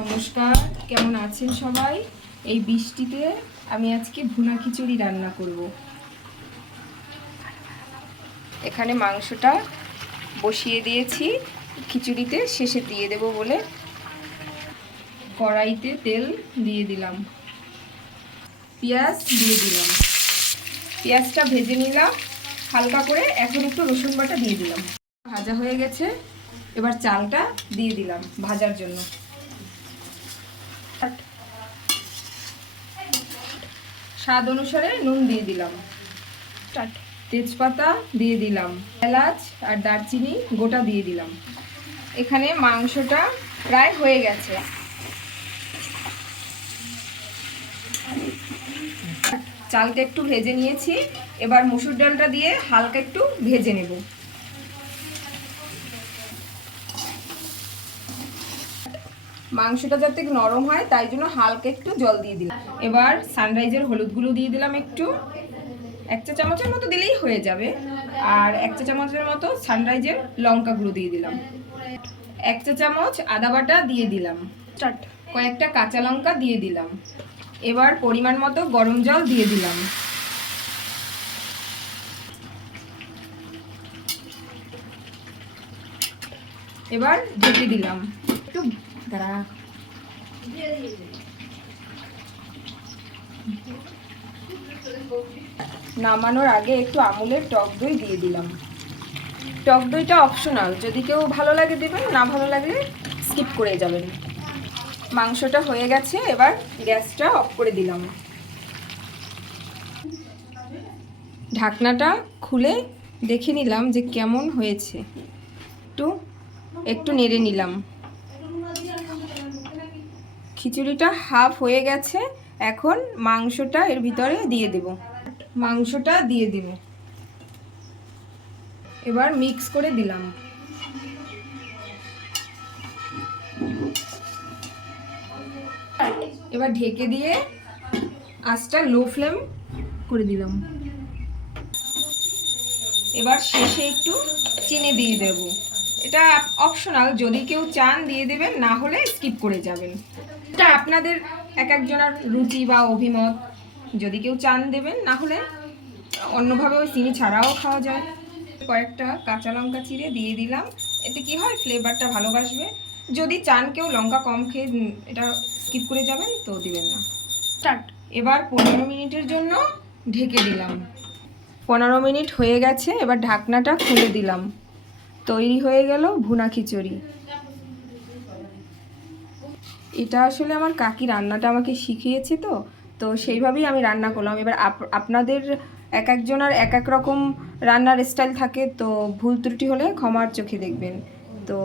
নমস্কার, কেমন আছেন সবাই? এই বৃষ্টিতে আমি আজকে ভুনা খিচুড়ি রান্না করব। এখানে মাংসটা বসিয়ে দিয়েছি, খিচুড়িতে শেষে দিয়ে দেব বলে। কড়াইতে তেল দিয়ে দিলাম, পেঁয়াজ দিয়ে দিলাম, পেঁয়াজটা ভেজে নিলাম হালকা করে। এখন একটু রসুন বাটা দিয়ে দিলাম। ভাজা হয়ে গেছে, এবার চালটা দিয়ে দিলাম ভাজার জন্য। স্বাদ অনুসারে নুন দিয়ে দিলাম, তেজপাতা দিয়ে দিলাম, এলাচ আর দারচিনি গোটা দিয়ে দিলাম। এখানে মাংসটা প্রায় হয়ে গেছে। চালটা একটু ভেজে নিয়েছি, এবার মসুর ডালটা দিয়ে হালকা একটু ভেজে নেব। মাংসটা যাতে নরম হয় তাই জন্য হালকা একটু জল দিয়ে দিলাম। এবার সানরাইজের হলুদ গুঁড়ো দিয়ে দিলাম একটু, 1 চা চামচের মতো দিলেই হয়ে যাবে। আর 1 চা চামচের মতো সানরাইজের লঙ্কা গুঁড়ো দিয়ে দিলাম। 1 চা চামচ আদা বাটা দিয়ে দিলাম, কয়েকটা কাঁচা লঙ্কা দিয়ে দিলাম। এবার পরিমাণ মতো গরম জল দিয়ে দিলাম। এবার ঢেকে দিলাম। একটু দাঁড়া, নামানোর আগে একটু আমুলের টক দই দিয়ে দিলাম। টক দইটা অপশনাল, যদি কেউ ভালো লাগে দেবেন, না ভালো লাগলে স্কিপ করে যাবেন। মাংসটা হয়ে গেছে, এবার গ্যাসটা অফ করে দিলাম। ঢাকনাটা খুলে দেখে নিলাম যে কেমন হয়েছে। একটু নেড়ে নিলাম। খিচুড়িটা হাফ হয়ে গেছে, এখন মাংসটা এর ভিতরে দিয়ে দেব। মাংসটা দিয়ে দেব, এবার মিক্স করে দিলাম। এবার ঢেকে দিয়ে আঁচটা লো ফ্লেম করে দিলাম। এবার শেষে একটু চিনি দিয়ে দেব। এটা অপশনাল, যদি কেউ চান দিয়ে দেবেন, না হলে স্কিপ করে যাবেন। এটা আপনাদের এক একজনের রুচি বা অভিমত, যদি কেউ চান দেবেন, না হলে অন্যভাবে ওই চিনি ছাড়াও খাওয়া যায়। কয়েকটা কাঁচা লঙ্কা চিড়ে দিয়ে দিলাম, এতে কি হয় ফ্লেভারটা ভালোবাসবে। যদি চান কেউ লঙ্কা কম খেয়ে এটা স্কিপ করে যাবেন, তো দিবেন না। এবার 15 মিনিটের জন্য ঢেকে দিলাম। 15 মিনিট হয়ে গেছে, এবার ঢাকনাটা খুলে দিলাম। তৈরি হয়ে গেল ভুনা খিচুড়ি। এটা আসলে আমার কাকি রান্নাটা আমাকে শিখিয়েছে, তো সেইভাবেই আমি রান্না করলাম। এবার আপনাদের এক একজনের এক এক রকম রান্নার স্টাইল থাকে, তো ভুল ত্রুটি হলে ক্ষমার চোখে দেখবেন। তো